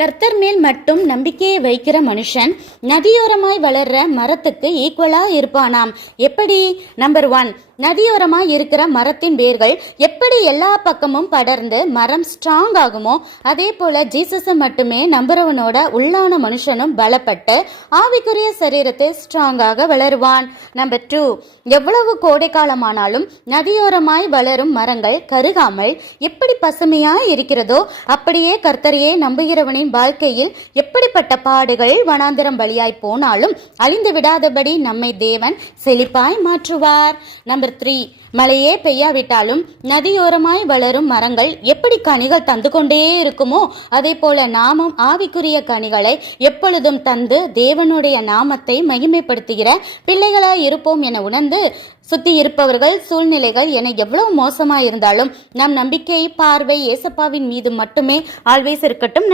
கர்த்தர் மேல் மட்டும் நம்பிக்கையை வைக்கிற மனுஷன் நதியோரமாய் வளர்ற மரத்துக்கு ஈக்குவலா இருப்பானாம். எப்படி? நம்பர் 1, நதியோரமாய் இருக்கிற மரத்தின் வேர்கள் எப்படி எல்லா பக்கமும் படர்ந்து மரம் ஸ்ட்ராங் ஆகுமோ அதே போல ஜீசஸை மட்டுமே நம்புறவனோட உள்ளான மனுஷனும் பலப்பட்டு ஆவிக்குரிய சரீரத்தை ஸ்ட்ராங்காக வளருவான். நம்பர் 2, எவ்வளவு கோடை காலமானாலும் நதியோரமாய் வளரும் மரங்கள் கருகாமல் எப்படி பசுமையாய் இருக்கிறதோ அப்படியே கர்த்தரையே நம்புகிறவனின் வாழ்க்கையில் எப்படிப்பட்ட பாடுகள் வனாந்திரம் வழியாய் போனாலும் அழிந்து விடாதபடி நம்மை தேவன் செழிப்பாய் மாற்றுவார். நம்பர் 3, மழையே பெய்யாவிட்டாலும் நதியோரமாய் வளரும் மரங்கள் எப்படி கனிகள் தந்து கொண்டே இருக்குமோ அதே போல நாமும் ஆவிக்குரிய கனிகளை எப்பொழுதும் தந்து தேவனுடைய நாமத்தை மகிமைப்படுத்துகிற பிள்ளைகளாய் இருப்போம் என உணர்ந்து சுத்தி இருப்பவர்கள் சூழ்நிலைகள் என எவ்வளவு மோசமாயிருந்தாலும் நம் நம்பிக்கை பார்வை ஏசப்பாவின் மீது மட்டுமே ஆல்வேஸ் இருக்கட்டும்.